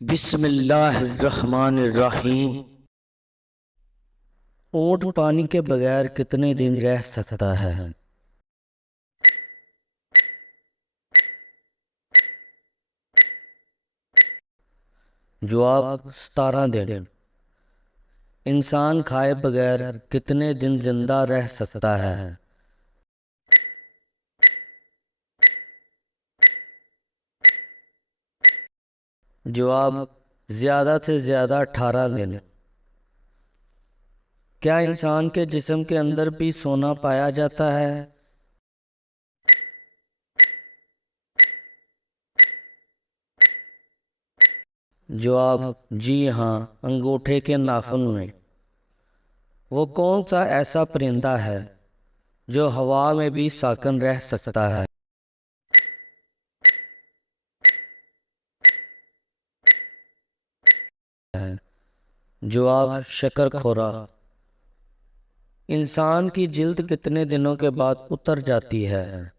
बिस्मिल्लाहिर्रहमानिर्रहीम। ऊंट पानी के बगैर कितने दिन रह सकता है? जवाब 17 दिन। इंसान खाए बगैर कितने दिन जिंदा रह सकता है? जवाब ज्यादा से ज्यादा 18 दिन। क्या इंसान के जिस्म के अंदर भी सोना पाया जाता है? जवाब जी हाँ, अंगूठे के नाखून में। वो कौन सा ऐसा परिंदा है जो हवा में भी साकन रह सकता है? जवाब शकरखोरा। इंसान की जिल्द कितने दिनों के बाद उतर जाती है?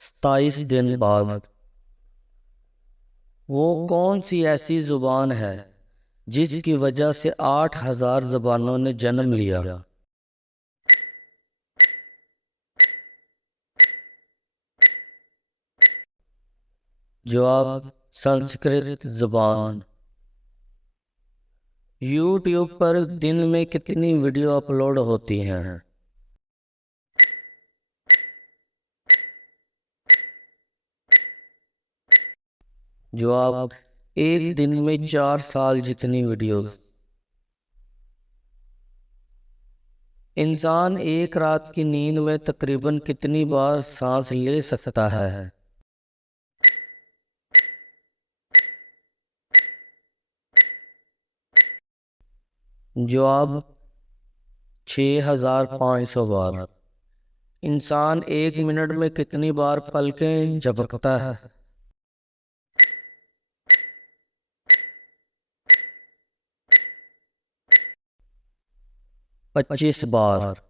27 दिन बाद। वो कौन सी ऐसी जुबान है जिसकी वजह से 8,000 जुबानों ने जन्म लिया? जवाब संस्कृत जुबान। यूट्यूब पर दिन में कितनी वीडियो अपलोड होती हैं? जवाब एक दिन में 4 साल जितनी वीडियो। इंसान एक रात की नींद में तकरीबन कितनी बार सांस ले सकता है? जवाब 6,500 बार। इंसान एक मिनट में कितनी बार पलकें झपकता है? 25 बार।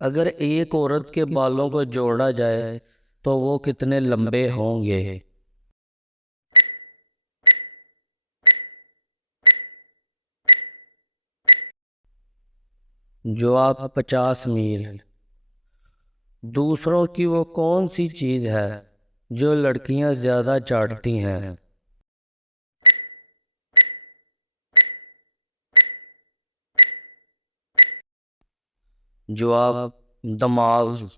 अगर एक औरत के बालों को जोड़ा जाए तो वो कितने लंबे होंगे? जवाब 50 मील। दूसरों की वो कौन सी चीज है जो लड़कियां ज्यादा चाटती हैं? जवाब दिमाग।